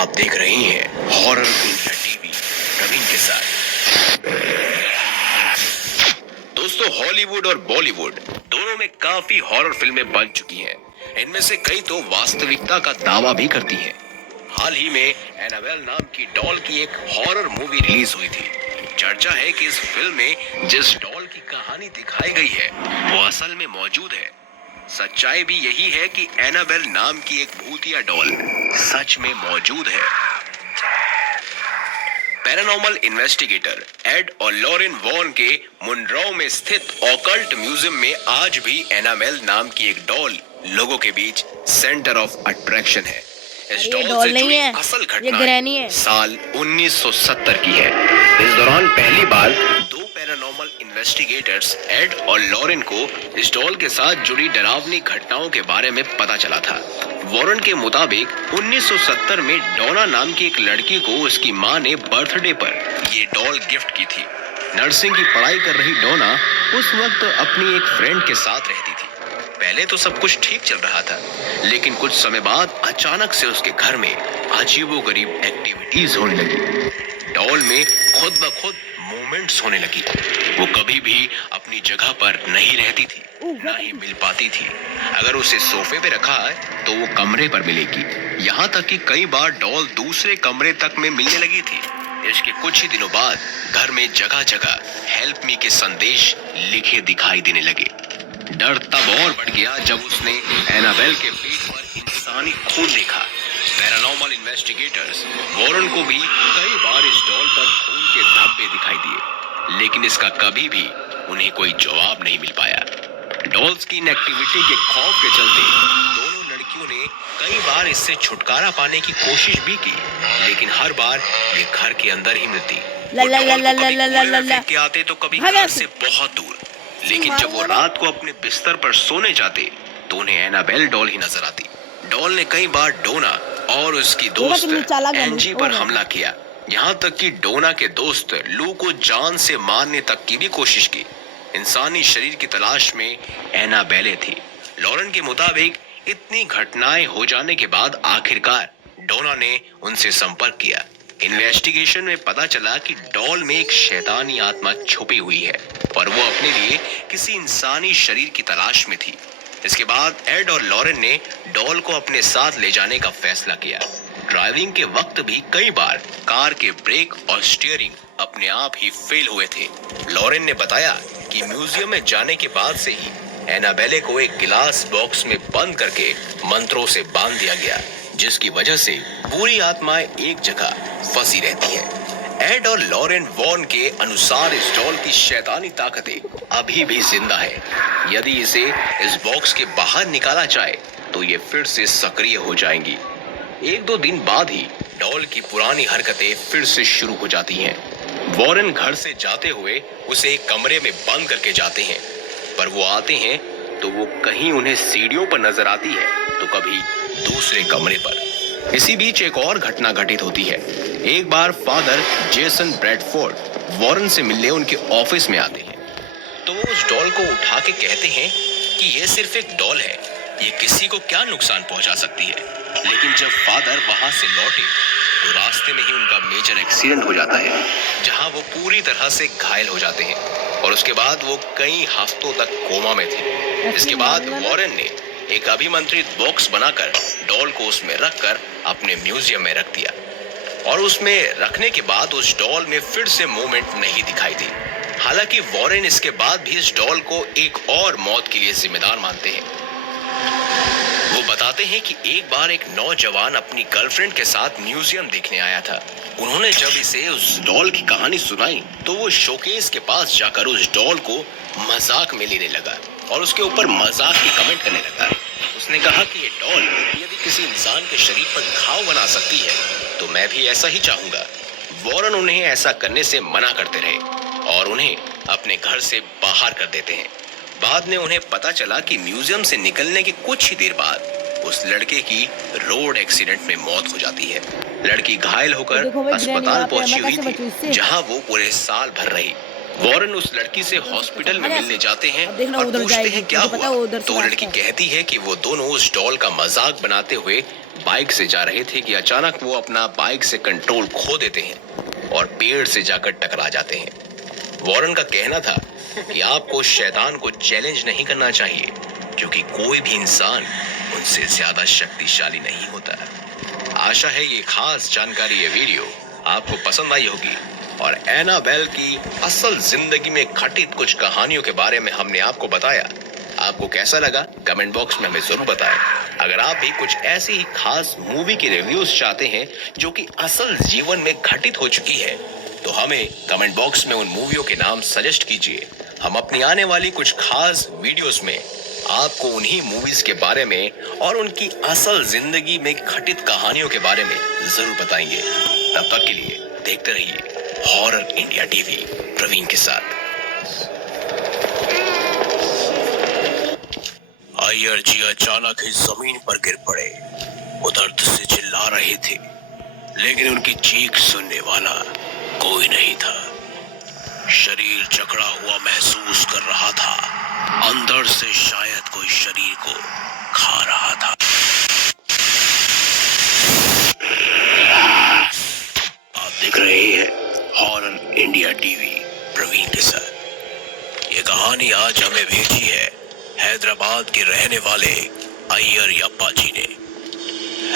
आप देख रहे हैं हॉरर फिल्म टीवी प्रवीण के साथ। दोस्तों, हॉलीवुड और बॉलीवुड दोनों में काफी हॉरर फिल्में बन चुकी हैं। इनमें से कई तो वास्तविकता का दावा भी करती हैं। हाल ही में एनाबेल नाम की डॉल की एक हॉरर मूवी रिलीज हुई थी। चर्चा है कि इस फिल्म में जिस डॉल की कहानी दिखाई गई है वो असल में मौजूद है। सच्चाई भी यही है कि एनाबेल नाम की एक भूतिया डॉल सच में मौजूद है। पैरानॉर्मल इन्वेस्टिगेटर एड और लॉरेन वॉर्न के मुनरो में स्थित ऑकल्ट म्यूजियम में आज भी एनाबेल नाम की एक डॉल लोगों के बीच सेंटर ऑफ अट्रैक्शन है। इस डॉल से जुड़ी असल घटना साल 1970 की है। इस दौरान पहली बार दो पैरानॉर्मल इन्वेस्टिगेटर्स एड और लॉरेन को इस डॉल के साथ जुड़ी डरावनी घटनाओं के बारे में पता चला था। वॉरेन के मुताबिक 1970 में डोना नाम की एक लड़की को उसकी मां ने बर्थडे पर ये डॉल गिफ्ट की थी। नर्सिंग की पढ़ाई कर रही डोना उस वक्त अपनी एक फ्रेंड के साथ रहती थी। पहले तो सब कुछ ठीक चल रहा था, लेकिन कुछ समय बाद अचानक से उसके घर में अजीबोगरीब एक्टिविटीज होने लगी। डॉल में खुद ब खुद मूवमेंट्स होने लगी। वो कभी भी अपनी जगह पर नहीं रहती थी, ना ही मिल पाती थी। अगर उसे सोफे पे रखा है तो वो कमरे पर मिलेगी। यहाँ तक कि कई बार डॉल दूसरे कमरे तक में मिलने लगी थी। इसके कुछ ही दिनों बाद घर में जगह जगह हेल्प मी के संदेश लिखे दिखाई देने लगे। डर तब और बढ़ गया जब उसने एनाबेल के पेट पर इंसानी खून देखा। पैरानॉर्मल इन्वेस्टिगेटर्स वॉरेन को भी कई बार इस डॉल पर खून के धब्बे दिखाई दिए, लेकिन इसका कभी भी उन्हें कोई जवाब नहीं मिल पाया। डॉल्स की इनएक्टिविटी के खौफ के चलते दोनों लड़कियों ने कई बार इससे छुटकारा पाने की कोशिश भी की, लेकिन हर बार ये घर के अंदर ही मिलती। के आते तो कभी घर से बहुत दूर, लेकिन जब वो रात को अपने बिस्तर पर सोने जाते तो उन्हें एनाबेल डॉल ही नजर आती। डॉल ने कई बार डोना और उसकी दोस्त एंजी पर हमला किया। यहाँ तक कि डोना के दोस्त लू को जान से मारने तक की भी कोशिश की। इंसानी शरीर की तलाश में एनाबेले थी। लॉरेन के मुताबिक इतनी घटनाएं हो जाने के बाद आखिरकार डोना ने उनसे संपर्क किया। इन्वेस्टिगेशन में पता चला कि डॉल में एक शैतानी आत्मा छुपी हुई है और वो अपने लिए किसी इंसानी शरीर की तलाश में थी। इसके बाद एड और लॉरेन ने डॉल को अपने साथ ले जाने का फैसला किया। ड्राइविंग के वक्त भी कई बार कार के ब्रेक और स्टीयरिंग अपने आप ही फेल हुए थे। लॉरेन ने बताया कि म्यूजियम में जाने के बाद से ही एनाबेले को एक गिलास बॉक्स में बंद करके मंत्रों से बांध दिया गया, जिसकी वजह से पूरी आत्माएं एक जगह फंसी रहती हैं। एड और लॉरेन वॉर्न के अनुसार इस डॉल की शैतानी ताकतें अभी भी जिंदा है। यदि इसे इस बॉक्स के बाहर निकाला जाए तो ये फिर से सक्रिय हो जाएंगी। एक दो दिन बाद ही डॉल की पुरानी हरकतें फिर से शुरू हो जाती हैं। वॉरेन घर से जाते हुए उसे एक कमरे में बंद करके जाते हैं, पर वो आते हैं तो वो कहीं उन्हें सीढ़ियों पर नजर आती है तो कभी दूसरे कमरे पर। इसी बीच एक और घटना घटित होती है। एक बार फादर जेसन ब्रैडफोर्ड वॉरेन से मिलने उनके ऑफिस में आते हैं, तो वो उस डॉल को उठा के कहते हैं कि ये सिर्फ एक डॉल है, ये किसी को क्या नुकसान पहुंचा सकती है। लेकिन जब फादर वहां से लौटे तो रास्ते में ही उनका मेजर एक्सीडेंट हो जाता है, जहां वो पूरी तरह से घायल हो जाते हैं और उसके बाद वो कई हफ्तों तक कोमा में थे। इसके बाद वॉरेन ने एक अभिमंत्रित बॉक्स बनाकर डॉल को उसमें रखकर अपने म्यूजियम में रख दिया और उसमें रखने के बाद उस डॉल में फिर से मूवमेंट नहीं दिखाई दी। हालांकि वॉरेन इसके बाद भी इस डॉल को एक और मौत के लिए जिम्मेदार मानते हैं। वो बताते हैं कि एक बार एक नौजवान अपनी गर्लफ्रेंड के साथ म्यूजियम देखने आया था। उन्होंने जब इसे उस डॉल की कहानी सुनाई तो वो शोकेस के पास जाकर उस डॉल को मजाक में लेने लगा और उसके ऊपर मजाक की कमेंट करने लगा। उसने कहा कि ये डॉल यदि किसी इंसान के शरीर पर घाव बना सकती है तो मैं भी ऐसा ही चाहूंगा। वॉरेन उन्हें ऐसा करने से मना करते रहे और उन्हें अपने घर से बाहर कर देते हैं। बाद में उन्हें पता चला कि म्यूजियम से निकलने के कुछ ही देर बाद उस लड़के की रोड एक्सीडेंट में मौत हो जाती है। लड़की घायल होकर अस्पताल पहुंची हुई थी, जहां वो पूरे साल भर रही। वॉरेन उस लड़की से हॉस्पिटल में मिलने जाते हैं अब देखना और उधर पूछते जाएगी, हैं क्या तुझे पता है वो हुआ। उधर से तो वो रास्ता लड़की है। कहती है कि वो दोनों उस डॉल का मजाक बनाते हुए बाइक से जा रहे थे कि अचानक वो अपना बाइक से कंट्रोल खो देते हैं और पेड़ से जाकर टकरा जाते हैं। वॉरेन का कहना था कि आपको शैतान को चैलेंज नहीं करना चाहिए, क्योंकि कोई भी इंसान उनसे ज्यादा शक्तिशाली नहीं होता। आशा है ये खास जानकारी, ये वीडियो आपको पसंद आई होगी और एनाबेल की असल जिंदगी में घटित कुछ कहानियों के बारे में हमने आपको बताया। आपको कैसा लगा कमेंट बॉक्स में हमें जरूर बताएं। अगर आप भी कुछ ऐसी ही खास मूवी की रिव्यूज चाहते हैं जो कि असल जीवन में घटित हो चुकी है, तो हमें कमेंट बॉक्स में उन मूवियों के नाम सजेस्ट कीजिए। हम अपनी आने वाली कुछ खास वीडियोस में आपको उन्हीं मूवीज के बारे में और उनकी असल जिंदगी में घटित कहानियों के बारे में जरूर बताएंगे। तब तक के लिए देखते रहिए हॉरर इंडिया टीवी प्रवीण के साथ। अय्यर जी अचानक ही जमीन पर गिर पड़े। वो दर्द से चिल्ला रहे थे, लेकिन उनकी चीख सुनने वाला कोई नहीं था। शरीर जकड़ा हुआ महसूस कर रहा था, अंदर से शायद कोई शरीर को खा रहा था। आप देख रहे हैं हॉरर इंडिया टीवी प्रवीण के साथ। ये कहानी आज हमें भेजी है हैदराबाद के रहने वाले अय्यर यप्पा जी ने।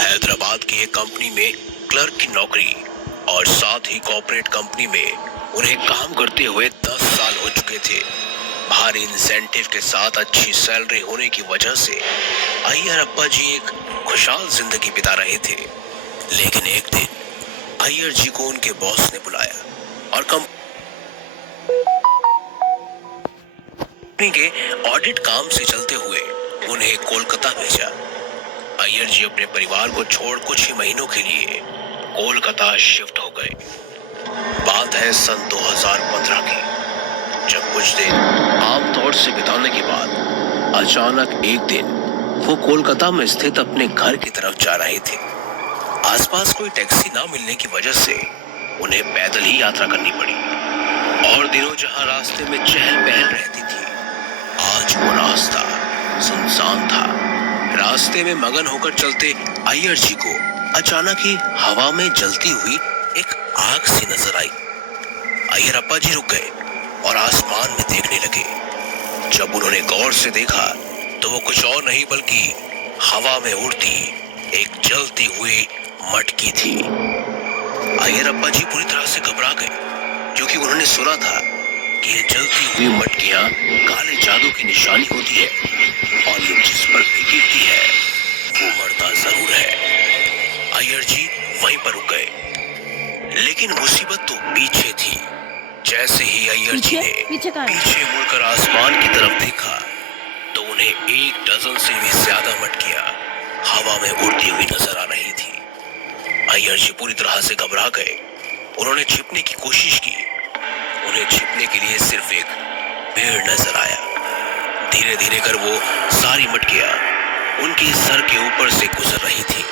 हैदराबाद की एक कंपनी में क्लर्क की नौकरी और साथ ही कॉर्पोरेट कंपनी में उन्हें काम करते हुए 10 साल हो चुके थे। भारी इंसेंटिव के साथ अच्छी सैलरी होने की वजह से अय्यर अप्पा जी एक खुशहाल जिंदगी बिता रहे थे। लेकिन एक दिन अय्यर जी को उनके बॉस ने बुलाया और कंपनी के ऑडिट काम से चलते हुए उन्हें कोलकाता भेजा। अय्यर जी अपने परिवार को छोड़ कुछ ही महीनों के लिए कोलकाता शिफ्ट हो गए। बात है सन 2015 की, जब कुछ दिन आमतौर से बिताने के बाद अचानक एक दिन वो कोलकाता में स्थित अपने घर की तरफ जा रहे थे। आसपास कोई टैक्सी ना मिलने की वजह से उन्हें पैदल ही यात्रा करनी पड़ी और दिनों जहां रास्ते में चहल पहल रहती थी, आज वो रास्ता सुनसान था। रास्ते में मगन होकर चलते अय्यर जी को अचानक ही हवा में जलती हुई एक आग सी नजर आई। अय्यर अप्पा जी रुक गए और आसमान में देखने लगे। जब उन्होंने गौर से देखा तो वो कुछ और नहीं बल्कि हवा में उड़ती एक जलती हुई मटकी थी। अय्यर अप्पा जी पूरी तरह से घबरा गए, क्योंकि उन्होंने सुना था कि ये जलती हुई मटकियां काले जादू की निशानी होती है और ये जिस पर भी गिरती है वो मरता जरूर है। अय्यर जी वहीं पर रुक गए, लेकिन मुसीबत तो पीछे थी। जैसे ही अय्यर जी ने पीछे मुड़कर आसमान की तरफ देखा तो उन्हें 1 डजन से भी ज्यादा मटकियां हवा में उड़ती हुई नजर आ रही थी। अय्यर जी पूरी तरह से घबरा गए। उन्होंने छिपने की कोशिश की। उन्हें छिपने के लिए सिर्फ एक पेड़ नजर आया। धीरे धीरे कर वो सारी मटकियां उनके सर के ऊपर से गुजर रही थी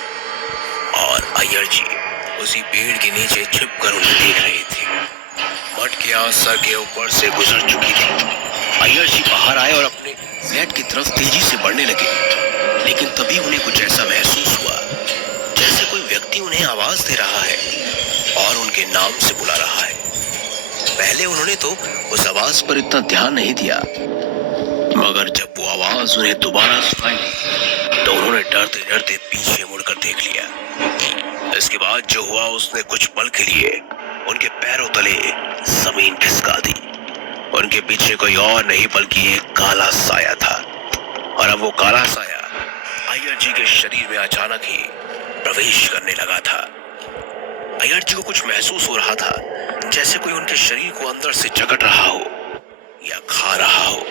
और अय्यर जी उसी पेड़ के नीचे छिपकर उन्हें देख रहे थे। मटकियां सर के ऊपर से गुजर चुकी थी। अय्यर जी बाहर आए और अपने फ्लैट की तरफ तेजी से बढ़ने लगे, लेकिन तभी उन्हें कुछ ऐसा महसूस हुआ जैसे कोई व्यक्ति उन्हें आवाज दे रहा है और उनके नाम से बुला रहा है। पहले उन्होंने तो उस आवाज पर इतना ध्यान नहीं दिया, मगर जब वो आवाज उन्हें दोबारा सुनाई तो उन्होंने डरते डरते पीछे मुड़कर देख लिया। इसके बाद जो हुआ उसने कुछ पल के लिए उनके पैरों तले जमीन खिसका दी। उनके पीछे कोई और नहीं बल्कि एक काला साया था और अब वो काला साया अय्यर जी के शरीर में अचानक ही प्रवेश करने लगा था। अय्यर जी को कुछ महसूस हो रहा था, जैसे कोई उनके शरीर को अंदर से जकड़ रहा हो या खा रहा हो।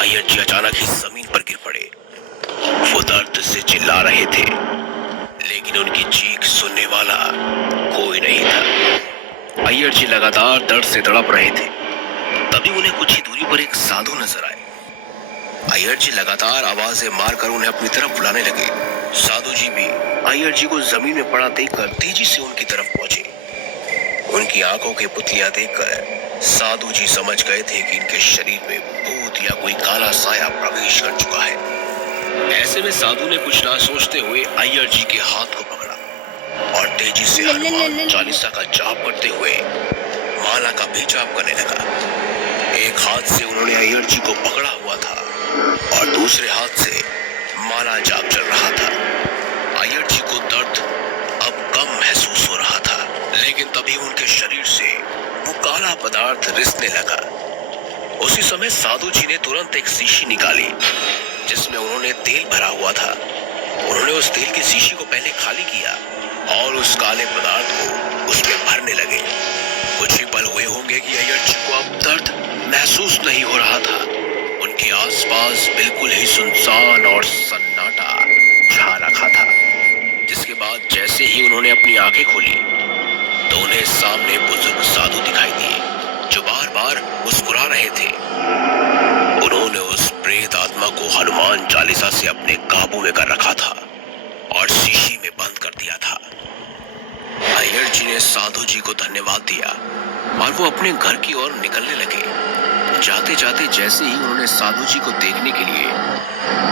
अय्यर जी अचानक ही जमीन पर गिर पड़े। वो दर्द से चिल्ला रहे थे, लेकिन उनकी चीख सुनने वाला कोई नहीं था। अय्यर जी लगातार दर्द से तड़प रहे थे। तभी उन्हें कुछ ही दूरी पर एक साधु नजर आए। अय्यर जी लगातार आवाजें मारकर उन्हें अपनी तरफ बुलाने लगे। साधु जी भी अय्यर जी को जमीन में पड़ा देखकर तेजी से उनकी तरफ पहुंचे। उनकी आंखों की पुतलियां देखकर साधु जी समझ गए थे कि इनके शरीर में भूत या कोई काला साया प्रवेश कर चुका है। ऐसे में साधु ने कुछ ना सोचते हुए अय्यर जी के हाथ को पकड़ा और तेजी से हनुमान चालीसा का जाप करते हुए माला का भी जाप करने लगा। एक हाथ से उन्होंने अय्यर जी को पकड़ा हुआ था और दूसरे हाथ से माला जाप चल रहा था। अय्यर जी को दर्द अब कम महसूस हो रहा था, लेकिन तभी उनके शरीर से वो काला पदार्थ रिसने लगा। उसी समय साधु जी ने तुरंत एक शीशी निकाली जिसमें उन्होंने तेल भरा हुआ था। उन्होंने उस तेल की शीशी को पहले खाली किया और उस काले पदार्थ को उसमें भरने लगे। कुछ ही पल हुए होंगे कि अय्यर जी को अब दर्द महसूस नहीं हो रहा था। उनके आसपास बिल्कुल ही सुनसान और सन्नाटा छा रखा था, जिसके बाद जैसे ही उन्होंने अपनी आंखें खोली तो उन्हें सामने बुजुर्ग साधु दिखाई दिए जो बार बार मुस्कुरा रहे थे। उन्होंने उस प्रेत आत्मा को हनुमान चालीसा से अपने काबू में कर रखा था और शीशी में बंद कर दिया था। अय्यर जी ने साधु जी को धन्यवाद दिया और वो अपने घर की ओर निकलने लगे। जाते जाते जैसे ही उन्होंने साधु जी को देखने के लिए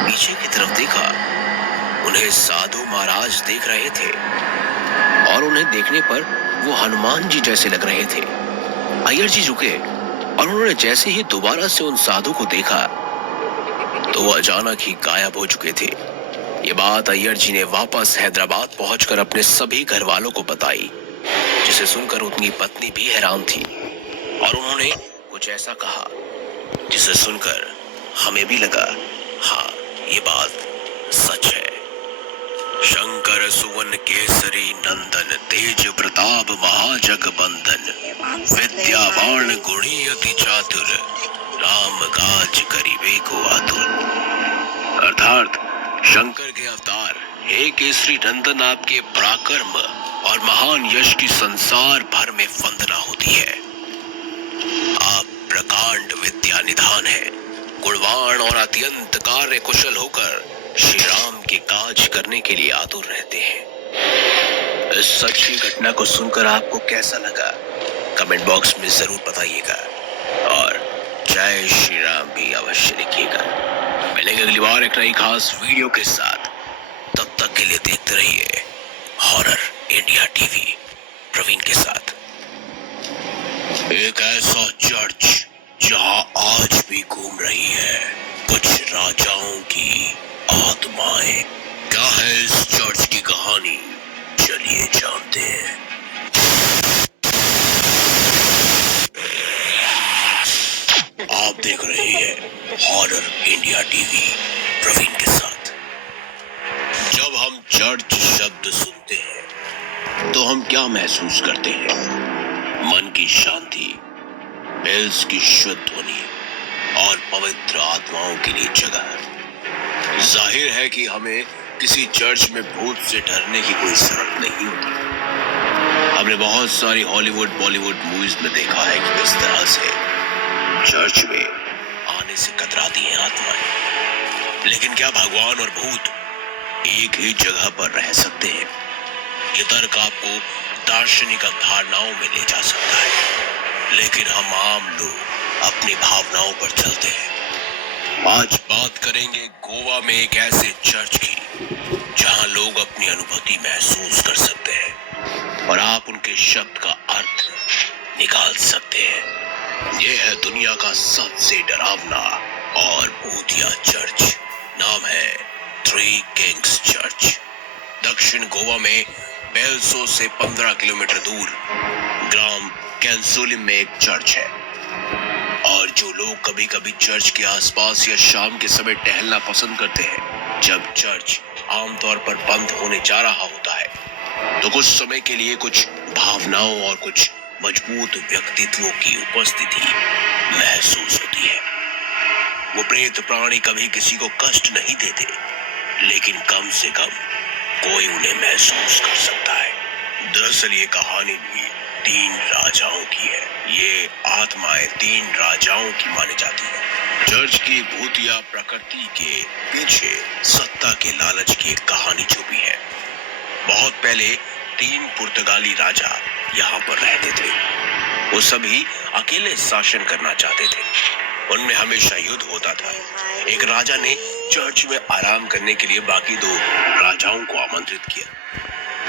पीछे की तरफ देखा, उन्हें साधु महाराज देख रहे थे और उन्हें देखने पर वो हनुमान जी जैसे लग रहे थे। अय्यर जी रुके और उन्होंने जैसे ही दोबारा से उन साधु को देखा तो वो अचानक ही गायब हो चुके थे। ये बात अय्यर जी ने वापस हैदराबाद पहुंचकर अपने सभी घर वालों को बताई, जिसे सुनकर उनकी पत्नी भी हैरान थी और उन्होंने कुछ ऐसा कहा जिसे सुनकर हमें भी लगा, हाँ ये बात सच है। शंकर सुवन केसरी नंदन तेज प्रताप महाजग बंदन विद्यावान गुणी अति चातुर राम काज करिबे को आतुर। अर्थात शंकर के अवतार हे केसरी नंदन, आपके पराक्रम और महान यश की संसार भर में वंदना होती है। आप प्रकांड विद्या निधान है, गुणवान और अत्यंत कार्य कुशल होकर श्री राम के काज करने के लिए आतुर रहते हैं। इस सच्ची घटना को सुनकर आपको कैसा लगा कमेंट बॉक्स में जरूर बताइएगा और जय श्री राम भी अवश्य लिखिएगा। मिलेंगे अगली बार एक नई खास वीडियो के साथ। तब तक के लिए देखते रहिए हॉरर इंडिया टीवी प्रवीण के साथ। एक ऐसा चर्च जहां आज भी घूम रही है कुछ राजाओं की आत्माएं। क्या है इस चर्च की कहानी, चलिए जानते हैं। आप देख रहे हैं हॉरर इंडिया टीवी प्रवीण के साथ। जब हम चर्च शब्द सुनते हैं तो हम क्या महसूस करते हैं? मन की शांति, बेल्स की शुद्ध ध्वनि और पवित्र आत्माओं के लिए जगह। जाहिर है कि हमें किसी चर्च में भूत से डरने की कोई जरूरत नहीं होती। हमने बहुत सारी हॉलीवुड बॉलीवुड मूवीज में देखा है कि किस तरह से चर्च में आने से कतराती हैं आत्माएं। लेकिन क्या भगवान और भूत एक ही जगह पर रह सकते हैं? ये तर्क आपको दार्शनिक धारणाओं में ले जा सकता है, लेकिन हम आम लोग अपनी भावनाओं पर चलते हैं। आज बात करेंगे गोवा में एक ऐसे चर्च की जहां लोग अपनी अनुभूति महसूस कर सकते हैं और आप उनके शब्द का अर्थ निकाल सकते हैं। यह है दुनिया का सबसे डरावना और भूतिया चर्च। नाम है थ्री किंग्स चर्च। दक्षिण गोवा में बेल्सो से 15 किलोमीटर दूर ग्राम कैंसोलिम में एक चर्च है। और जो लोग कभी कभी चर्च के आसपास या शाम के समय टहलना पसंद करते हैं, जब चर्च आमतौर पर बंद होने जा रहा होता है, तो कुछ समय के लिए कुछ भावनाओं और कुछ मजबूत व्यक्तित्वों की उपस्थिति महसूस होती है। वो प्रेत प्राणी कभी किसी को कष्ट नहीं देते, लेकिन कम से कम कोई उन्हें महसूस कर सकता है। दरअसल ये कहानी भी 3 राजाओं की है। ये आत्माएं 3 राजाओं की मानी जाती है। चर्च की भूतिया प्रकृति के पीछे सत्ता के लालच की एक कहानी छुपी है। बहुत पहले 3 पुर्तगाली राजा यहाँ पर रहते थे। वो सभी अकेले शासन करना चाहते थे। उनमें हमेशा युद्ध होता था। एक राजा ने चर्च में आराम करने के लिए बाकी 2 राजाओं को आमंत्रित किया।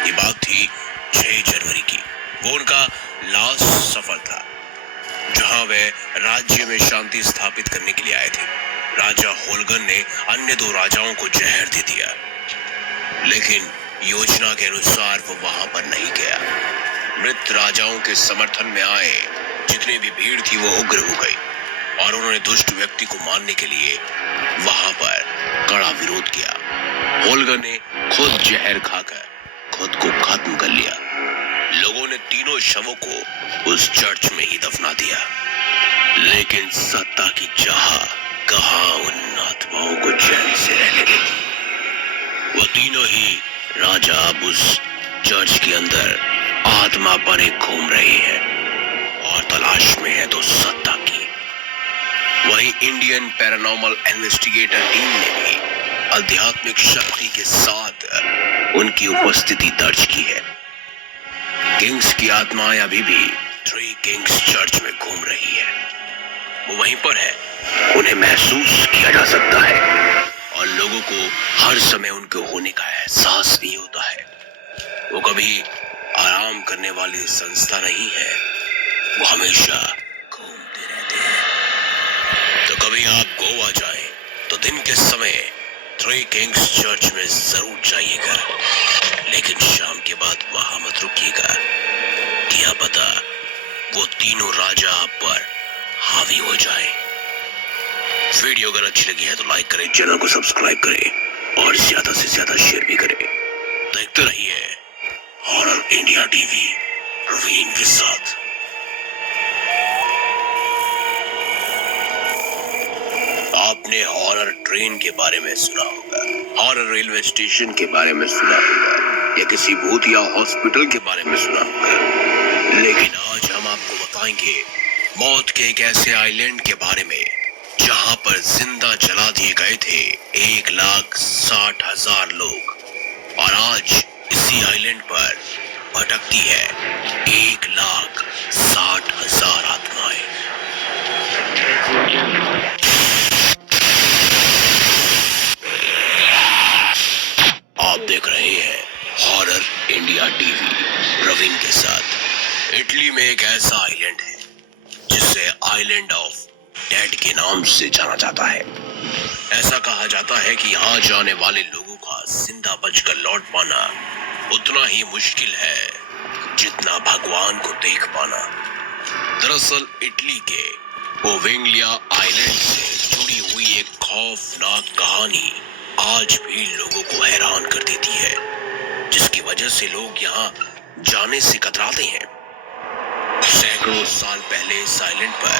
ये बात थी 6 जनवरी की। वो उनका लास्ट सफर था, जहां वे राज्य में शांति स्थापित करने के लिए आए थे। राजा होलगन ने अन्य 2 राजाओं को जहर दे दिया, लेकिन योजना के अनुसार वो वहां पर नहीं गया। मृत राजाओं के समर्थन में आए जितनी भी भीड़ थी वो उग्र हो गई और उन्होंने दुष्ट व्यक्ति को मारने के लिए वहां पर कड़ा विरोध किया। होलगन ने खुद जहर खाकर खुद को खत्म कर लिया। लोगों ने तीनों शवों को उस चर्च में ही दफना दिया, लेकिन सत्ता की चाह कहां उन आत्माओं को चैन से रहने देती। वो तीनों ही राजा अब उस चर्च के अंदर आत्मा बने घूम रहे हैं और तलाश में है तो सत्ता की। वहीं इंडियन पैरानॉर्मल इन्वेस्टिगेटर टीम ने भी आध्यात्मिक शक्ति के साथ उनकी उपस्थिति दर्ज की है। किंग्स की आत्माएं अभी भी 3 किंग्स चर्च में घूम रही है। वो वहीं पर है, उन्हें महसूस किया जा सकता है और लोगों को हर समय उनके होने का एहसास भी होता है। वो कभी आराम करने वाली संस्था नहीं है, वो हमेशा घूमते रहते हैं। तो कभी आप गोवा जाएं तो दिन के समय 3 किंग्स चर्च में जरूर जाइएगा, लेकिन शाम के बाद वहां मत रुकिएगा। क्या पता वो तीनों राजा आप पर हावी हो जाए। वीडियो अगर अच्छी लगी है तो लाइक करें, चैनल को सब्सक्राइब करें और ज्यादा से ज्यादा शेयर भी करें। देखते रहिए हॉरर इंडिया टीवी प्रवीण के साथ। आपने हॉरर ट्रेन के बारे में सुना होगा, हॉरर रेलवे स्टेशन के बारे में सुना होगा या किसी भूतिया हॉस्पिटल के बारे में सुना होगा, लेकिन आज हम आपको बताएंगे मौत के एक ऐसे आइलैंड के बारे में जहां पर जिंदा जला दिए गए थे 1,60,000 लोग, और आज इसी आइलैंड पर भटकती है 1,60,000 आत्माएं। आप देख रहे हैं हॉरर इंडिया टीवी प्रवीण के साथ। इटली में एक ऐसा आइलैंड है जिसे आइलैंड ऑफ डेड के नाम से जाना जाता है। ऐसा कहा जाता है कि यहाँ जाने वाले लोगों का जिंदा बचकर लौट पाना उतना ही मुश्किल है जितना भगवान को देख पाना। दरअसल इटली के पोवेंगलिया आइलैंड से जुड़ी हुई एक खौफनाक कहानी आज भी लोगों को हैरान कर देती है, जिसकी वजह से लोग यहाँ जाने से कतराते हैं। सैकड़ों साल पहले इस आइलैंड पर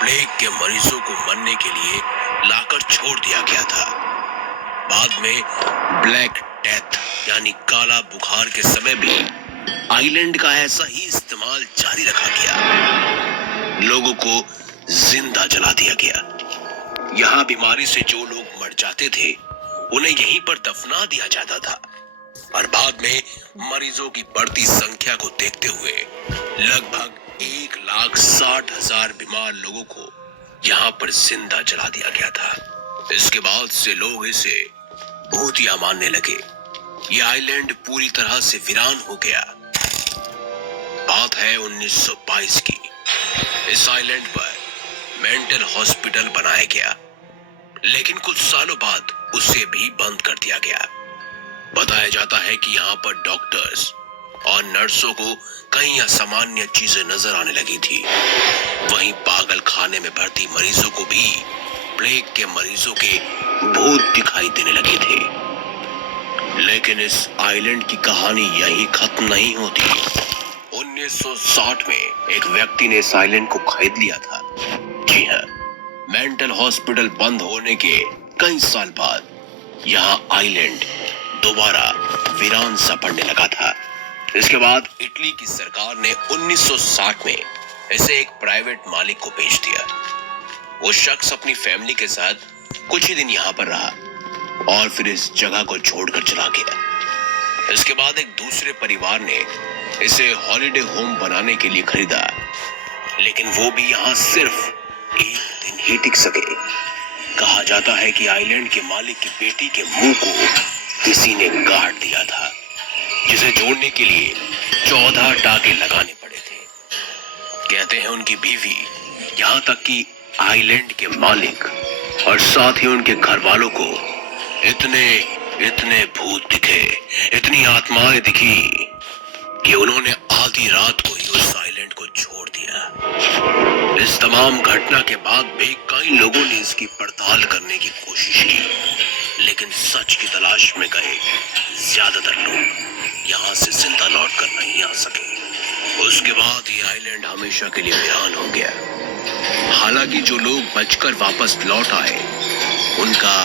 प्लेग के मरीजों को मरने के लिए लाकर छोड़ दिया गया था। बाद में ब्लैक डेथ यानी काला बुखार के समय भी आइलैंड का ऐसा ही इस्तेमाल जारी रखा गया। लोगों को जिंदा जला दिया गया। यहाँ बीमारी से जो लोग मर जाते थे उन्हें यहीं पर दफना दिया जाता था, और बाद में मरीजों की बढ़ती संख्या को देखते हुए लगभग 1,60,000 बीमार लोगों को यहाँ पर जिंदा जला दिया गया था। इसके बाद से लोग इसे भूतिया मानने लगे। ये आइलैंड पूरी तरह से वीरान हो गया। बात है 1922 की। इस आइलैंड पर मेंटल हॉस्पिटल बनाया गया, लेकिन कुछ सालों बाद उसे भी बंद कर दिया गया। बताया जाता है कि यहाँ पर डॉक्टर्स और नर्सों को कई असामान्य चीजें नजर आने लगी थी। वहीं पागल खाने में भर्ती मरीजों को भी प्लेग के मरीजों के भूत दिखाई देने लगे थे। लेकिन इस आइलैंड की कहानी यहीं खत्म नहीं होती। 1960 में एक व्यक्ति ने इस आइलैंड को खरीद लिया था। जी हाँ, मेंटल हॉस्पिटल बंद होने के कई साल बाद यहाँ आइलैंड दोबारा वीरान सा पड़ने लगा था। इसके बाद इटली की सरकार ने 1960 में इसे एक प्राइवेट मालिक को बेच दिया। वो शख्स अपनी फैमिली के साथ कुछ ही दिन यहाँ पर रहा और फिर इस जगह को छोड़कर चला गया। इसके बाद एक दूसरे परिवार ने इसे हॉलिडे होम बनाने के लिए खरीदा, लेकिन वो भी यहाँ सिर्फ एक दिन ही टिक सके। कहा जाता है कि आइलैंड के मालिक की बेटी के मुंह को किसी ने काट दिया था, जिसे जोड़ने के लिए 14 टाके लगाने पड़े थे। कहते हैं उनकी बीवी, यहाँ तक कि आइलैंड के मालिक और साथ ही उनके घर वालों को इतने भूत दिखे, इतनी आत्माएं दिखी कि उन्होंने आधी रात को ही उस आइलैंड को छोड़ दिया। इस तमाम घटना के बाद भी कई लोगों ने इसकी पड़ताल करने की कोशिश की, लेकिन सच की तलाश में गए ज्यादातर लोग यहाँ से जिंदा लौट कर नहीं आ सके। उसके बाद ये आइलैंड हमेशा के लिए वीरान हो गया। हालांकि जो लोग बचकर वापस लौट आए, उनका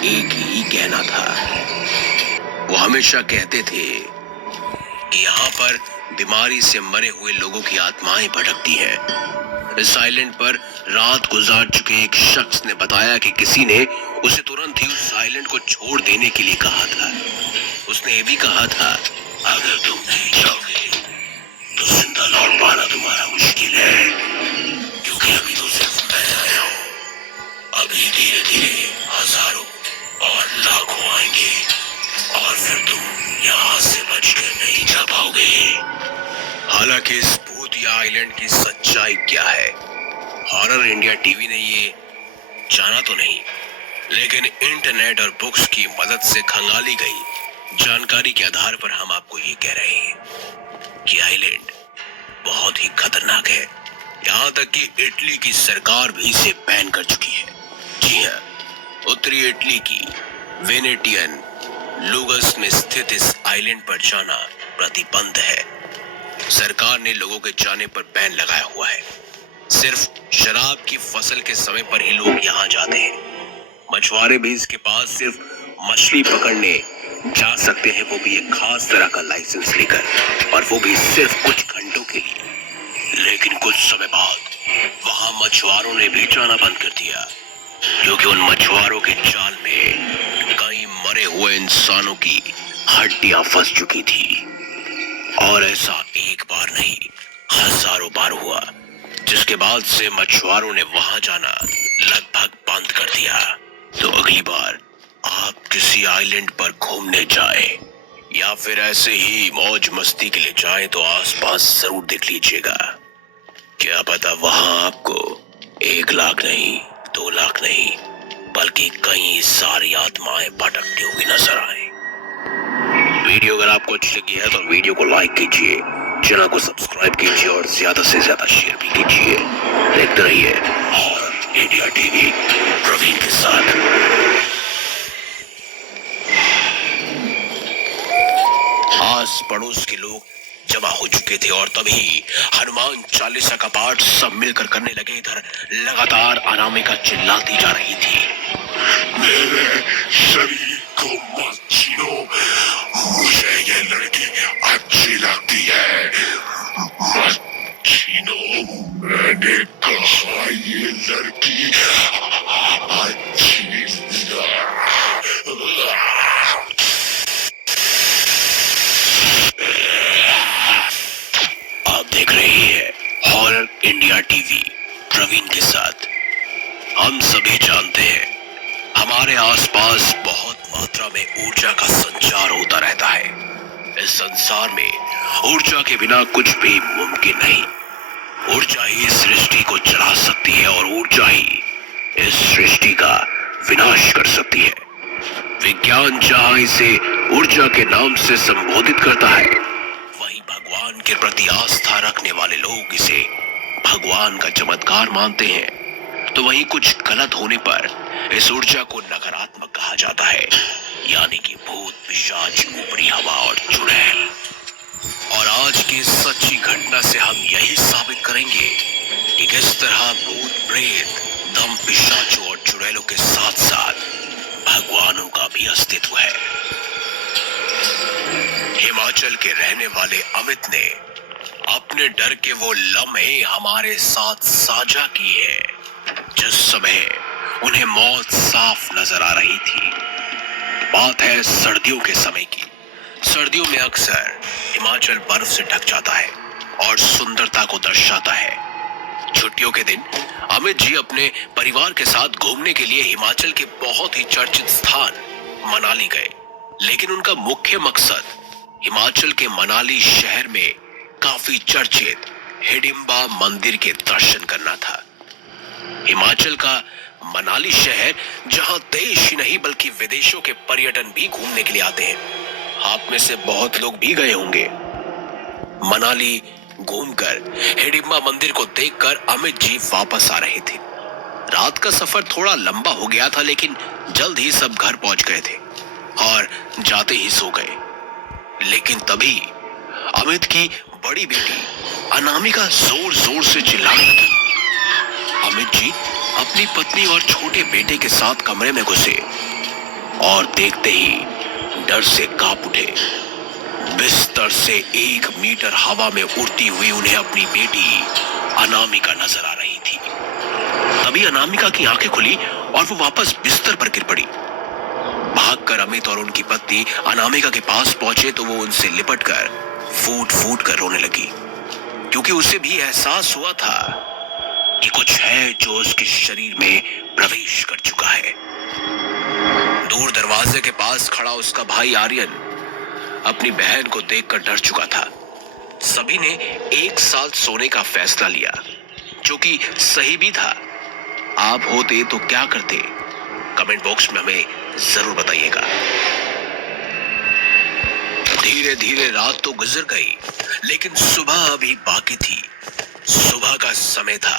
एक ही कहना था। वो हमेशा कहते थे कि यहाँ पर बीमारी से मरे हुए लोगों की आत्माएं भटकती हैं। इस आइलैंड पर रात गुजार चुके एक शख्स ने बताया कि किसी ने उसे तुरंत ही उस आइलैंड को छोड़ देने के लिए कहा था। उसने ये भी कहा था, अगर तुम नहीं जाओगे तो जिंदा लौट पाना तुम्हारा मुश्किल है, क्योंकि अभी तो सिर्फ मैं आया हूं। अभी धीरे धीरे हजारों और लाखों आएंगे और फिर तुम यहाँ से बचकर नहीं जा पाओगे। हालांकि इस भूतिया आइलैंड की सच्चाई क्या है, हॉरर इंडिया टीवी ने ये जाना तो नहीं, लेकिन इंटरनेट और बुक्स की मदद से खंगाली गई जानकारी के आधार पर हम आपको ये कह रहे हैं कि आइलैंड बहुत ही खतरनाक है। यहाँ तक कि इटली की सरकार भी इसे बैन कर चुकी है। जी हाँ, उत्तरी इटली की वेनेटियन लुगस में स्थित इस आइलैंड पर जाना प्रतिबंध है। सरकार ने लोगों के जाने पर बैन लगाया हुआ है। सिर्फ शराब की फसल के समय पर ही लोग यहाँ जाते हैं। मछुआरे भी इसके पास सिर्फ मछली पकड़ने जा सकते हैं, वो भी एक खास तरह का लाइसेंस लेकर, और वो भी सिर्फ कुछ घंटों के लिए। लेकिन कुछ समय बाद वहां मछुआरों ने भी जाना बंद कर दिया, क्योंकि उन मछुआरों के जाल में कई मरे हुए इंसानों की हड्डियां फंस चुकी थी। और ऐसा एक बार नहीं, हजारों बार हुआ, जिसके बाद से मछुआरों ने वहां जाना लगभग बंद कर दिया। तो अगली बार आप किसी आइलैंड पर घूमने जाएं या फिर ऐसे ही मौज मस्ती के लिए जाएं तो आसपास जरूर देख लीजिएगा। क्या पता वहां आपको 1 लाख नहीं, 2 लाख नहीं, बल्कि कई सारी आत्माएं भटकती हुई नजर आए। वीडियो अगर आपको अच्छी लगी है तो वीडियो को लाइक कीजिए, चैनल को सब्सक्राइब कीजिए और ज्यादा से ज्यादा शेयर भी कीजिए। देखते रहिए हॉरर इंडिया टीवी प्रवीण के साथ। आस पड़ोस के लोग जमा हो चुके थे और तभी हनुमान चालीसा का पाठ सब मिलकर करने लगे। इधर लगातार अनामिका चिल्लाती जा रही थी, मेरे शरीर को मत छीनो, मुझे ये लड़की अच्छी लगती है, मत छीनो। मैंने कहा ये लड़की अच्छी। आप देख रहे हैं हॉरर इंडिया टीवी प्रवीण के साथ। हम सभी जानते हैं हमारे आसपास बहुत मात्रा में ऊर्जा का संचार होता रहता है। इस संसार में ऊर्जा के बिना कुछ भी मुमकिन नहीं। ऊर्जा ही इस सृष्टि को चला सकती है और ऊर्जा ही इस सृष्टि का विनाश कर सकती है। विज्ञान जहां इसे ऊर्जा के नाम से संबोधित करता है, वहीं भगवान के प्रति आस्था रखने वाले लोग इसे भगवान का चमत्कार मानते हैं। तो वहीं कुछ गलत होने पर इस ऊर्जा को नकारात्मक कहा जाता है, यानी कि भूत, पिशाच, ऊपरी हवा और चुड़ैल। और आज की सच्ची घटना से हम यही साबित करेंगे कि किस तरह भूत, प्रेत, दम, पिशाचों और चुड़ैलों के साथ साथ भगवानों का भी अस्तित्व है। हिमाचल के रहने वाले अमित ने अपने डर के वो लम्हे हमारे साथ साझा किए हैं जिस समय उन्हें मौत साफ नजर आ रही थी। बात है सर्दियों के समय की, सर्दियों में अक्सर हिमाचल बर्फ से ढक जाता है और सुंदरता को दर्शाता है। छुट्टियों के दिन अमित जी अपने परिवार के साथ घूमने के लिए हिमाचल के बहुत ही चर्चित स्थान मनाली गए, लेकिन उनका मुख्य मकसद हिमाचल के मनाली शहर में काफी चर्चित हिडिंबा मंदिर के दर्शन करना था। हिमाचल का मनाली शहर जहां देश ही नहीं बल्कि विदेशों के पर्यटन भी घूमने के लिए आते हैं। आप में से बहुत लोग भी गए होंगे। मनाली घूमकर हिडिंबा मंदिर को देखकर अमित जी वापस आ रहे थे। रात का सफर थोड़ा लंबा हो गया था, लेकिन जल्द ही सब घर पहुंच गए थे और जाते ही सो गए। लेकिन तभी अमित की बड़ी बेटी अनामिका जोर जोर से चिल्लाने लगी। अमित जी अपनी पत्नी और छोटे बेटे के साथ कमरे में घुसे और देखते ही डर से कांप उठे। बिस्तर से 1 मीटर हवा में उड़ती हुई उन्हें अपनी बेटी अनामिका नजर आ रही थी। तभी अनामिका की आंखें खुली और वो वापस बिस्तर पर गिर पड़ी। भागकर अमित और उनकी पत्नी अनामिका के पास पहुंचे तो वो उनसे लिपटकर फूट फूट कर रोने लगी, क्योंकि उसे भी एहसास हुआ था कि कुछ है जो उसके शरीर में प्रवेश कर चुका है। दूर दरवाजे के पास खड़ा उसका भाई आर्यन अपनी बहन को देखकर डर चुका था। सभी ने एक साथ सोने का फैसला लिया, जो कि सही भी था। आप होते तो क्या करते? कमेंट बॉक्स में हमें जरूर बताइएगा। धीरे धीरे रात तो गुजर गई, लेकिन सुबह अभी बाकी थी। सुबह का समय था।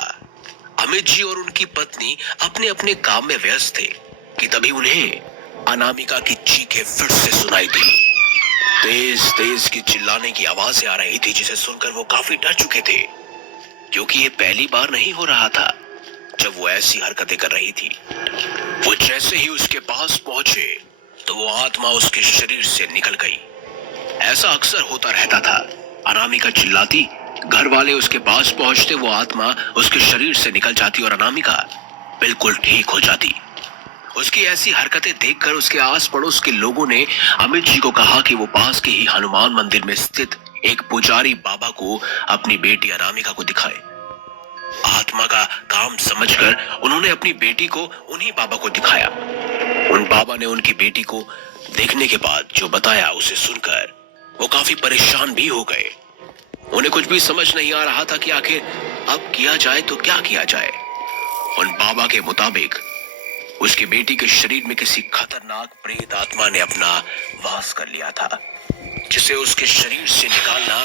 अमित जी और उनकी पत्नी अपने अपने काम में व्यस्त थे कि तभी उन्हें अनामिका की चीखें फिर से सुनाई दी। तेज तेज की चिल्लाने की आवाजें आ रही थी, जिसे सुनकर वो काफी डर चुके थे, क्योंकि ये पहली बार नहीं हो रहा था जब वो ऐसी हरकतें कर रही थी। वो जैसे ही उसके पास पहुंचे तो वो आत्मा उसके शरीर से निकल गई। ऐसा अक्सर होता रहता था। अनामिका चिल्लाती, घर वाले उसके पास पहुंचते, वो आत्मा उसके शरीर से निकल जाती और अनामिका बिल्कुल ठीक हो जाती। उसकी ऐसी हरकतें देखकर उसके आस पड़ोस के लोगों ने अमित जी को कहा कि वो पास के ही हनुमान मंदिर में स्थित एक पुजारी बाबा को अपनी बेटी अनामिका को दिखाए। आत्मा का काम समझकर उन्होंने अपनी बेटी को उन्हीं बाबा को दिखाया। उन बाबा ने उनकी बेटी को देखने के बाद जो बताया, उसे सुनकर वो काफी परेशान भी हो गए। उन्हें कुछ भी समझ नहीं आ रहा था कि आखिर अब किया जाए तो क्या किया जाए। उन बाबा के मुताबिक उसकी बेटी के शरीर में किसी खतरनाक प्रेत आत्मा ने अपना वास कर लिया था, जिसे उसके शरीर से निकालना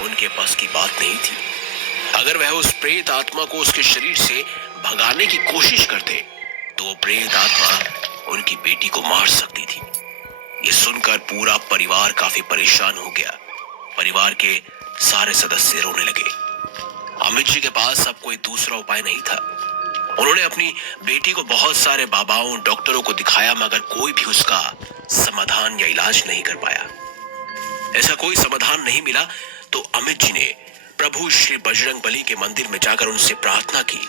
उनके बस की बात नहीं थी। अगर वह उस प्रेत आत्मा को उसके शरीर से भगाने की कोशिश करते तो वो प्रेत आत्मा उनकी बेटी को मार सकती थी। ये सुनकर पूरा परिवार काफी परेशान हो गया। परिवार के सारे सदस्य रोने लगे। अमित जी के पास अब कोई दूसरा उपाय नहीं था। उन्होंने अपनी बेटी को बहुत सारे बाबाओं, डॉक्टरों को दिखाया, मगर कोई भी उसका समाधान या इलाज नहीं कर पाया। ऐसा कोई समाधान नहीं मिला तो अमित जी ने प्रभु श्री बजरंगबली के मंदिर में जाकर उनसे प्रार्थना की,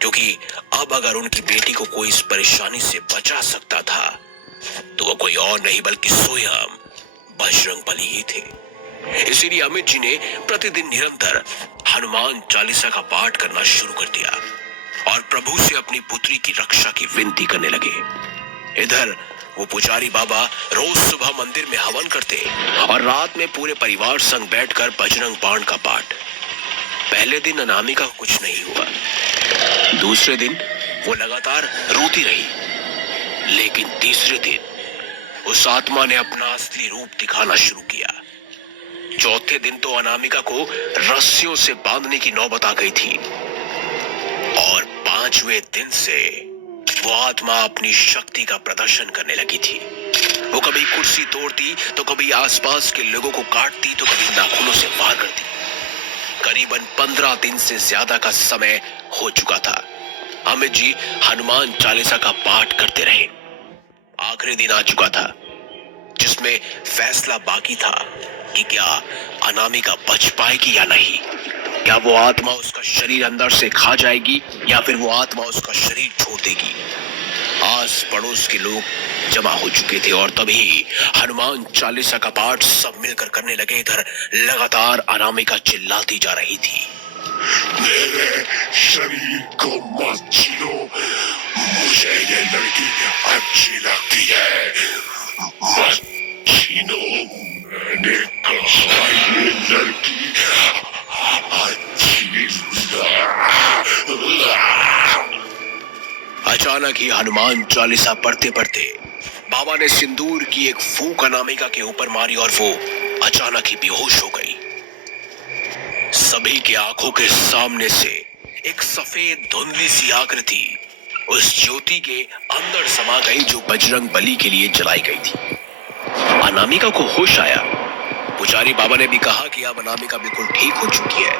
क्योंकि अब अगर उनकी बेटी को कोई इस परेशानी से बचा सकता था तो वह कोई और नहीं बल्कि स्वयं बजरंगबली ही थे। इसीलिए अमित जी ने प्रतिदिन निरंतर हनुमान चालीसा का पाठ करना शुरू कर दिया और प्रभु से अपनी पुत्री की रक्षा की विनती करने लगे। इधर वो पुजारी बाबा रोज सुबह मंदिर में हवन करते और रात में पूरे परिवार संग बैठकर बजरंग बाण का पाठ। पहले दिन अनामिका को कुछ नहीं हुआ। दूसरे दिन वो लगातार रोती रही, लेकिन तीसरे दिन उस आत्मा ने अपना असली रूप दिखाना शुरू किया। चौथे दिन तो अनामिका को रस्सियों से बांधने की नौबत आ गई थी और 5वें दिन से वो आत्मा अपनी शक्ति का प्रदर्शन करने लगी थी। वो कभी कुर्सी तोड़ती तो कभी आसपास के लोगों को काटती तो कभी नाखूनों से वार करती। करीबन 15 दिन से ज्यादा का समय हो चुका था। अमित जी हनुमान चालीसा का पाठ करते रहे। आखिरी दिन आ चुका था, जिसमें फैसला बाकी था कि क्या अनामिका बच पाएगी या नहीं। क्या वो आत्मा उसका शरीर अंदर से खा जाएगी या फिर वो आत्मा उसका शरीर छोड़ देगी। आस पड़ोस के लोग जमा हो चुके थे और तभी हनुमान चालीसा का पाठ सब मिलकर करने लगे। इधर लगातार अनामिका चिल्लाती जा रही थी। मेरे शरीर को मत छीनो, मुझे ये लड़की अच्छी लगती है, मत छीनो, मैंने कहा ये लड़की अच्छी। अचानक ही हनुमान चालीसा पढ़ते पढ़ते बाबा ने सिंदूर की एक फूंक अनामिका के ऊपर मारी और वो अचानक ही बेहोश हो गई। सभी की आंखों के सामने से एक सफेद धुंधली सी आकृति उस ज्योति के अंदर समा गई जो बजरंग बली के लिए जलाई गई थी। अनामिका को होश आया। पुजारी बाबा ने भी कहा कि अब अनामिका बिल्कुल ठीक हो चुकी है।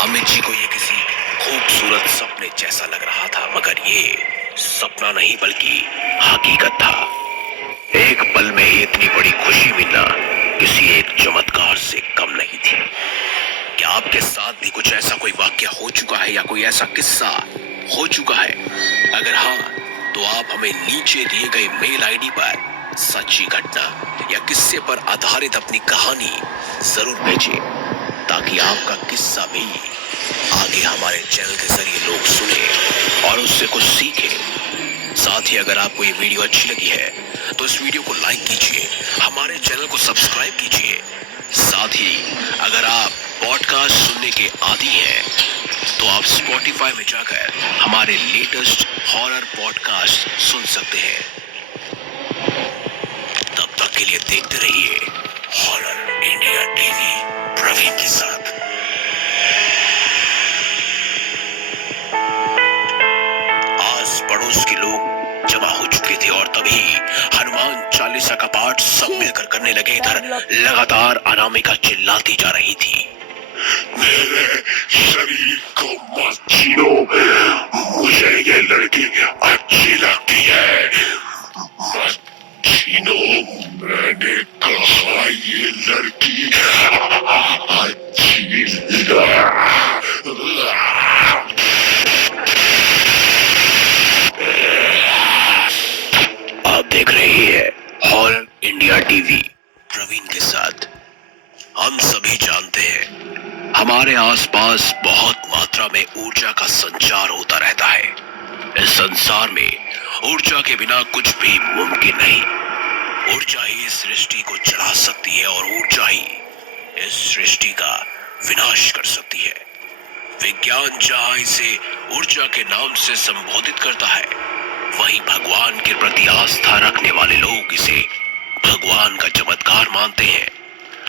अमित जी को ये किसी खूबसूरत सपने जैसा लग रहा था, मगर ये सपना नहीं बल्कि हकीकत था। एक पल में ही इतनी बड़ी खुशी मिलना किसी एक चमत्कार से कम नहीं थी। क्या आपके साथ भी कुछ ऐसा कोई वाक्य हो चुका है या कोई ऐसा किस्सा हो चुका है? अगर हाँ, तो आप हमें नीचे दिए गए मेल आईडी पर सच्ची घटना या किस्से पर आधारित अपनी कहानी जरूर भेजिए, ताकि आपका किस्सा भी आगे हमारे चैनल के जरिए लोग सुने और उससे कुछ सीखें। साथ ही अगर आपको ये वीडियो अच्छी लगी है तो इस वीडियो को लाइक कीजिए, हमारे चैनल को सब्सक्राइब कीजिए। साथ ही अगर आप पॉडकास्ट सुनने के आदी हैं तो आप स्पॉटिफाई में जाकर हमारे लेटेस्ट हॉरर पॉडकास्ट सुन सकते हैं। तब तक के लिए देखते रहिए हॉरर इंडिया टीवी प्रवीण के साथ। आस पड़ोस के लोग जमा हो चुके थे और तभी हनुमान चालीसा का पाठ सब मिलकर करने लगे। इधर लगातार अनामिका चिल्लाती जा रही थी। मेरे शरीर को मत छीनो, मुझे ये लड़की अच्छी लगती है, मत छीनो, मैंने कहा ये लड़की अच्छी। आप देख रही है हॉरर इंडिया टीवी प्रवीण के साथ। हम सभी जानते हैं हमारे आसपास बहुत मात्रा में ऊर्जा का संचार होता रहता है। इस संसार में ऊर्जा के बिना कुछ भी मुमकिन नहीं। ऊर्जा ही इस सृष्टि को चला सकती है और ऊर्जा ही इस सृष्टि का विनाश कर सकती है। विज्ञान जहां इसे ऊर्जा के नाम से संबोधित करता है, वहीं भगवान के प्रति आस्था रखने वाले लोग इसे भगवान का चमत्कार मानते हैं।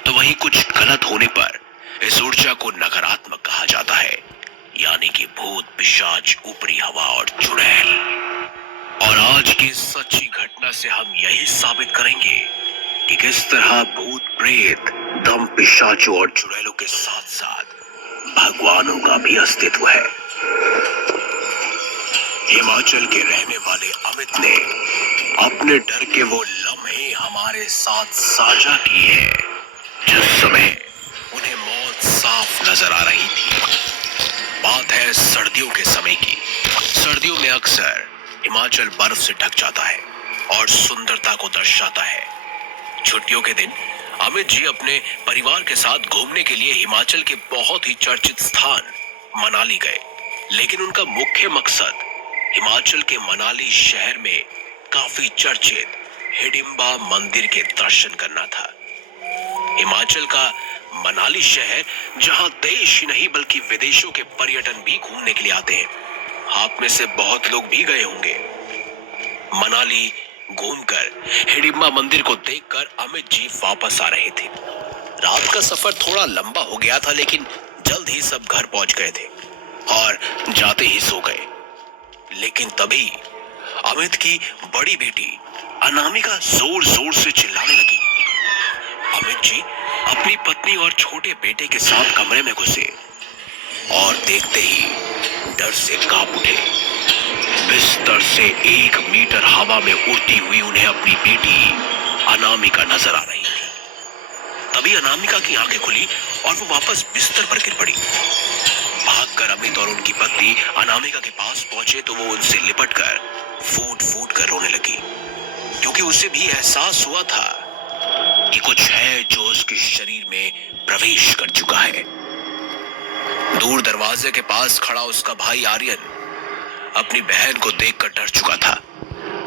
तो वहीं कुछ गलत होने पर इस ऊर्जा को नकारात्मक कहा जाता है, यानी कि भूत, पिशाच, ऊपरी हवा और चुड़ैल। और आज की सच्ची घटना से हम यही साबित करेंगे कि किस तरह भूत, प्रेत, दम, पिशाचों और चुड़ैलों के साथ साथ भगवानों का भी अस्तित्व है। हिमाचल के रहने वाले अमित ने अपने डर के वो लम्हे हमारे साथ साझा किए हैं जिस समय उन्हें मौत साफ नजर आ रही थी। बात है सर्दियों के समय की। सर्दियों में अक्सर हिमाचल बर्फ से ढक जाता है और सुंदरता को दर्शाता है। छुट्टियों के दिन अमित जी अपने परिवार के साथ घूमने के लिए हिमाचल के बहुत ही चर्चित स्थान मनाली गए, लेकिन उनका मुख्य मकसद हिमाचल के मनाली शहर में काफी चर्चित हिडिंबा मंदिर के दर्शन करना था। हिमाचल का मनाली शहर जहां देश ही नहीं बल्कि विदेशों के पर्यटन भी घूमने के लिए आते हैं। आप में से बहुत लोग भी गए होंगे। मनाली घूमकर हिडिंबा मंदिर को देखकर अमित जी वापस आ रहे थे। रात का सफर थोड़ा लंबा हो गया था, लेकिन जल्द ही सब घर पहुंच गए थे और जाते ही सो गए। लेकिन तभी अमित की बड़ी बेटी अनामिका जोर जोर से चिल्लाने लगी। अमित जी अपनी पत्नी और छोटे बेटे के साथ कमरे में घुसे और देखते ही डर से कांप उठे। बिस्तर से 1 मीटर हवा में उड़ती हुई उन्हें अपनी बेटी अनामिका नजर आ रही थी। तभी अनामिका की आंखें खुली और वो वापस बिस्तर पर गिर पड़ी। भागकर अमित और उनकी पत्नी अनामिका के पास पहुंचे तो वो उनसे लिपटकर फूट फूट कर रोने लगी, क्योंकि उसे भी एहसास हुआ था कि कुछ है जो उसके शरीर में प्रवेश कर चुका है। दूर दरवाजे के पास खड़ा उसका भाई आर्यन अपनी बहन को देखकर डर चुका था।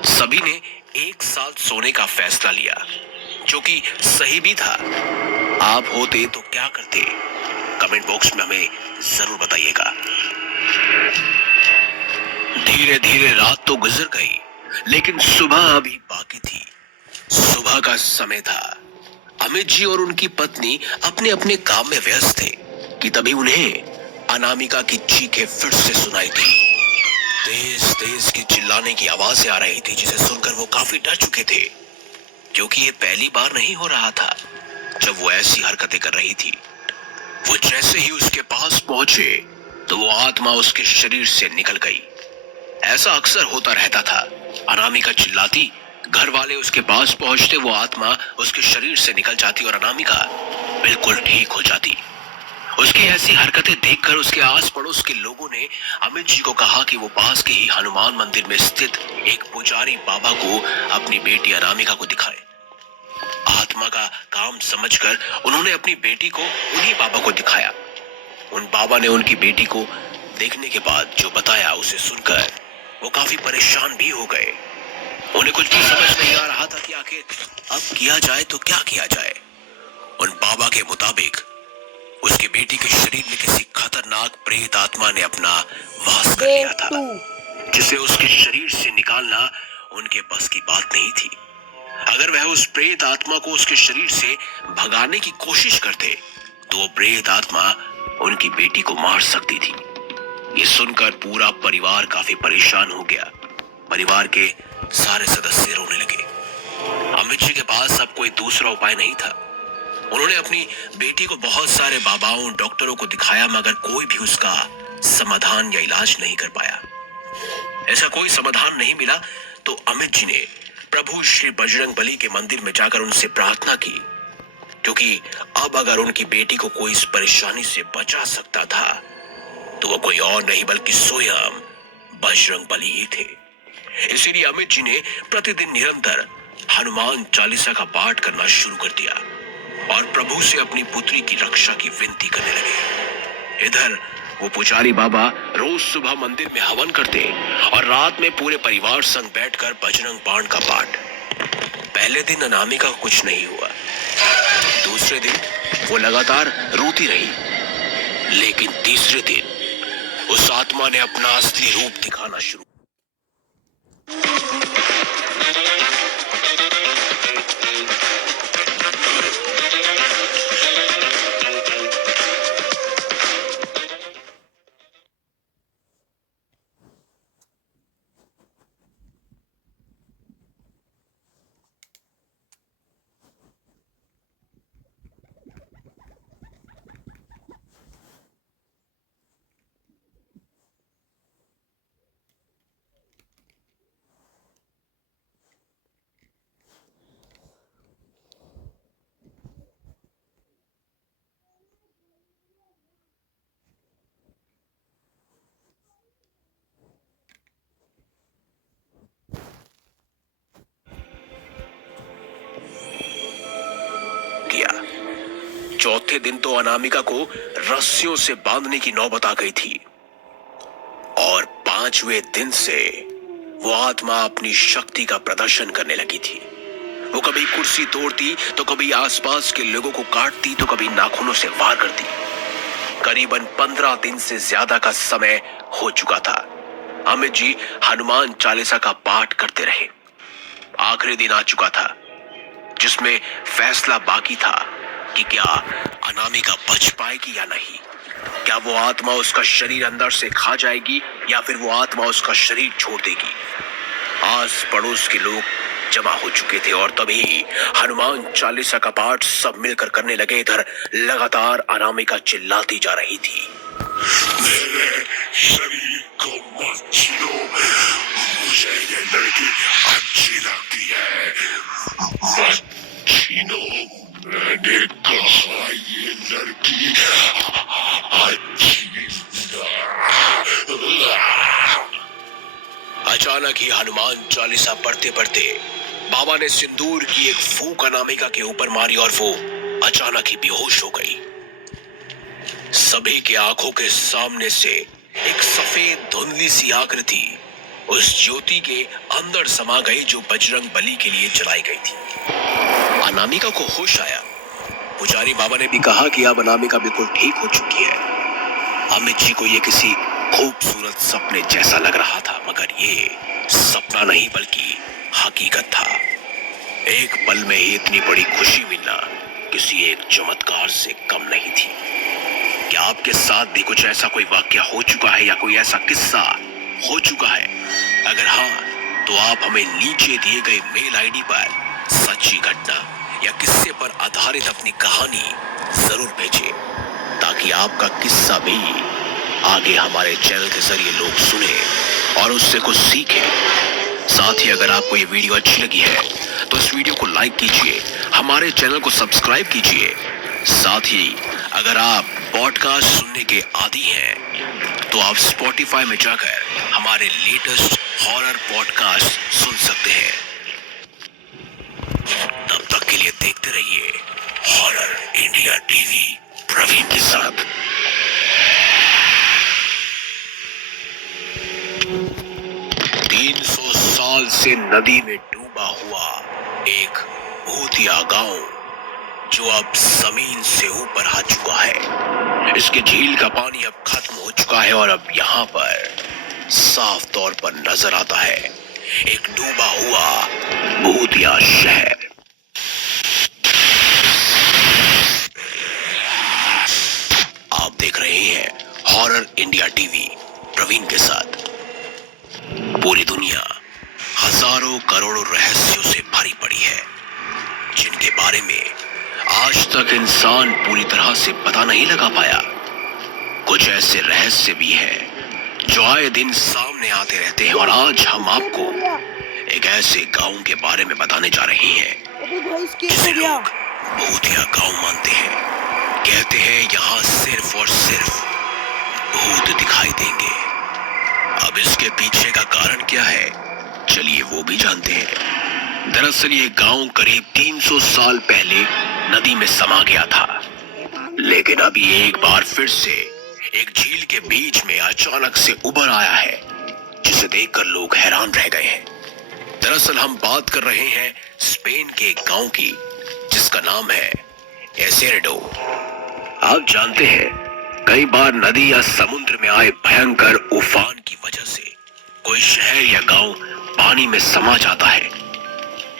सभी ने एक साथ सोने का फैसला लिया, जो कि सही भी था। आप होते तो क्या करते? कमेंट बॉक्स में हमें जरूर बताइएगा। धीरे धीरे रात तो गुजर गई, लेकिन सुबह अभी बाकी थी। सुबह का समय था। अमित जी और उनकी पत्नी अपने अपने काम में व्यस्त थे कि तभी उन्हें अनामिका की चीखें फिर से सुनाई दी। तेज तेज की चिल्लाने की आवाजें आ रही थी, जिसे सुनकर वो काफी डर चुके थे, क्योंकि ये पहली बार नहीं हो रहा था जब वो ऐसी हरकतें कर रही थी। वो जैसे ही उसके पास पहुंचे तो वो आत्मा उसके शरीर से निकल गई। ऐसा अक्सर होता रहता था। अनामिका चिल्लाती, घर वाले उसके पास पहुंचते, वो आत्मा उसके शरीर से निकल जाती और अनामिका बिल्कुल ठीक हो जाती। उसकी ऐसी हरकतें देखकर उसके आस पड़ोस के लोगों ने अमित जी को कहा कि वो पास के ही हनुमान मंदिर में स्थित एक पुजारी बाबा को अपनी बेटी अनामिका को दिखाए। आत्मा का काम समझकर उन्होंने अपनी बेटी को उन्हीं बाबा को दिखाया। उन बाबा ने उनकी बेटी को देखने के बाद जो बताया, उसे सुनकर वो काफी परेशान भी हो गए। उन्हें कुछ भी समझ नहीं आ रहा था कि आखिर अब किया जाए तो क्या किया जाए। उन बाबा के मुताबिक उसकी बेटी के शरीर में किसी खतरनाक प्रेत आत्मा ने अपना वास कर लिया था, जिसे उसके शरीर से निकालना उनके बस की बात नहीं थी। अगर वह उस प्रेत आत्मा को उसके शरीर से भगाने की कोशिश करते तो वो प्रेत आत्मा उनकी बेटी को मार सकती थी। ये सुनकर पूरा परिवार काफी परेशान हो गया। परिवार के सारे सदस्य रोने लगे। अमित जी के पास अब कोई दूसरा उपाय नहीं था। उन्होंने अपनी बेटी को बहुत सारे बाबाओं, डॉक्टरों को दिखाया, मगर कोई भी उसका समाधान या इलाज नहीं कर पाया। ऐसा कोई समाधान नहीं मिला तो अमित जी ने प्रभु श्री बजरंग बली के मंदिर में जाकर उनसे प्रार्थना की, क्योंकि अब अगर उनकी बेटी को कोई इस परेशानी से बचा सकता था तो वो कोई और नहीं बल्कि स्वयं बजरंग बली ही थे। इसीलिए अमित जी ने प्रतिदिन निरंतर हनुमान चालीसा का पाठ करना शुरू कर दिया और प्रभु से अपनी पुत्री की रक्षा की विनती करने लगे। इधर वो पुजारी बाबा रोज सुबह मंदिर में हवन करते और रात में पूरे परिवार संग बैठकर बजरंग बाण का पाठ। पहले दिन अनामिका को कुछ नहीं हुआ। दूसरे दिन वो लगातार रोती रही, लेकिन तीसरे दिन उस आत्मा ने अपना असली रूप दिखाना शुरू। किया। चौथे दिन तो अनामिका को रस्सियों से बांधने की नौबत आ गई थी और पांचवें दिन से वो आत्मा अपनी शक्ति का प्रदर्शन करने लगी थी। वो कभी कुर्सी तोड़ती तो कभी आसपास के लोगों को काटती तो कभी नाखूनों से वार करती। करीबन 15 दिन से ज्यादा का समय हो चुका था। अमित जी हनुमान चालीसा का पाठ करते रहे। आखिरी दिन आ चुका था जिसमें फैसला बाकी था कि क्या अनामिका बच पाएगी या नहीं। क्या वो आत्मा उसका शरीर अंदर से खा जाएगी या फिर वो आत्मा उसका शरीर छोड़ देगी। आस पड़ोस के लोग जमा हो चुके थे और तभी हनुमान चालीसा का पाठ सब मिलकर करने लगे। इधर लगातार अनामिका चिल्लाती जा रही थी, मेरे शरीर को मत छीनो, मुझे ये लड़की अच्छी लगती है, मत छीनो, मैंने कहा ये लड़की अच्छी अचानक ही हनुमान चालीसा पढ़ते पढ़ते बाबा ने सिंदूर की एक फूंक अनामिका के ऊपर मारी और वो अचानक ही बेहोश हो गई। सभी के आंखों के सामने से एक सफेद धुंधली सी आकृति उस ज्योति के अंदर समा गई जो बजरंग बली के लिए जलाई गई थी। अनामिका को होश आया। पुजारी बाबा ने भी कहा कि अब अनामिका बिल्कुल ठीक हो चुकी है। अमित जी को ये किसी खूबसूरत सपने जैसा लग रहा था, मगर ये सपना नहीं बल्कि हकीकत था। एक पल में ही इतनी बड़ी खुशी मिलना किसी एक चमत्कार से कम नहीं थी। क्या आपके साथ भी कुछ ऐसा कोई वाकया हो चुका है या कोई ऐसा किस्सा हो चुका है? अगर हाँ, तो आप हमें नीचे दिए गए मेल आईडी पर सच्ची घटना या किस्से पर आधारित अपनी कहानी जरूर भेजें, ताकि आपका किस्सा भी आगे हमारे चैनल के जरिए लोग सुने और उससे कुछ सीखें। साथ ही अगर आपको ये वीडियो अच्छी लगी है तो इस वीडियो को लाइक कीजिए, हमारे चैनल को सब्सक्राइब कीजिए। साथ ही अगर आप पॉडकास्ट सुनने के आदी हैं तो आप स्पॉटिफाई में जाकर हमारे लेटेस्ट हॉरर पॉडकास्ट सुन सकते हैं। तब तक के लिए देखते रहिए हॉरर इंडिया टीवी प्रवीण के साथ। 300 साल से नदी में डूबा हुआ एक भूतिया गांव जो अब जमीन से ऊपर आ चुका है। इसके झील का पानी अब खत्म हो चुका है और अब यहाँ पर साफ तौर पर नजर आता है एक डूबा हुआ भूतिया शहर। आप देख रहे हैं हॉरर इंडिया टीवी प्रवीण के साथ। पूरी दुनिया हजारों करोड़ों रहस्यों से भरी पड़ी है, जिनके बारे में आज तक इंसान पूरी तरह से पता नहीं लगा पाया। कुछ ऐसे रहस्य भी हैं जो आए दिन सामने आते रहते हैं और आज हम आपको एक ऐसे गांव के बारे में बताने जा रहे हैं जिसे लोग भूतिया गांव मानते हैं। कहते हैं यहाँ सिर्फ और सिर्फ भूत दिखाई देंगे। अब इसके पीछे का कारण क्या है, चलिए वो भी जानते हैं। दरअसल ये गांव करीब 300 साल पहले नदी में समा गया था, लेकिन अभी एक बार फिर से एक झील के बीच में अचानक से उभर आया है, जिसे देखकर लोग हैरान रह गए हैं। दरअसल हम बात कर रहे हैं स्पेन के एक गांव की, जिसका नाम है एसेरेडो। आप जानते हैं, कई बार नदी या समुद्र में आए भयंकर उफान की वजह से कोई शहर या गांव पानी में समा जाता है।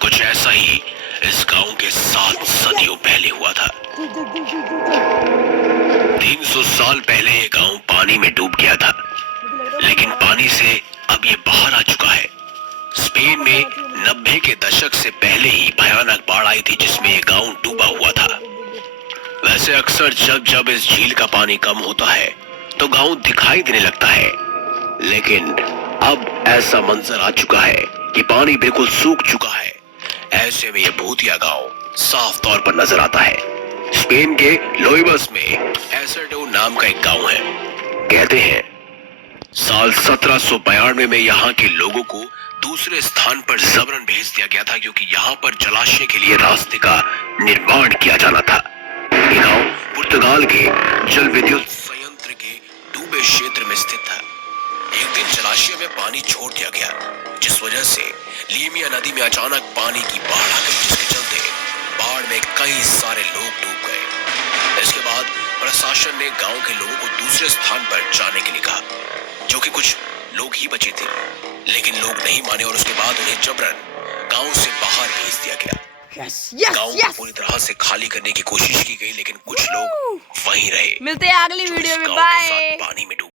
कुछ ऐसा ही इस गांव के 7 सदियों पहले हुआ था। 300 साल पहले ये गांव पानी में डूब गया था, लेकिन पानी से अब ये बाहर आ चुका है। स्पेन में 90 के दशक से पहले ही भयानक बाढ़ आई थी, जिसमें ये गांव डूबा हुआ था। वैसे अक्सर जब इस झील का पानी कम होता है तो गांव दिखाई देने लगता है, लेकिन अब ऐसा मंजर आ चुका है कि पानी बिल्कुल सूख चुका है। ऐसे में ये भूतिया गांव साफ तौर पर नजर आता है। स्पेन के लोइबस में एसेरेडो नाम का एक गांव है। कहते हैं साल 1792 में यहाँ के लोगों को दूसरे स्थान पर जबरन भेज दिया गया था, क्योंकि यहाँ पर जलाशय के लिए रास्ते का निर्माण किया जाना था। ये गांव पुर्तगाल के जल विद्युत संयंत्र के डूबे क्षेत्र में स्थित था। एक दिन जलाशय में पानी छोड़ दिया गया, जिस वजह से लीमिया नदी में अचानक पानी की बाढ़ आ गई, जिसके चलते बाढ़ में कई सारे लोग डूब गए। इसके बाद प्रशासन ने गांव के लोगों को दूसरे स्थान पर जाने के लिए कहा, जो कि कुछ लोग ही बचे थे, लेकिन लोग नहीं माने और उसके बाद उन्हें जबरन गांव से बाहर भेज दिया गया। गांव को पूरी तरह से खाली करने की कोशिश की गई, लेकिन कुछ लोग वहीं रहे। मिलते हैं अगली वीडियो में, बाय। पानी में डूब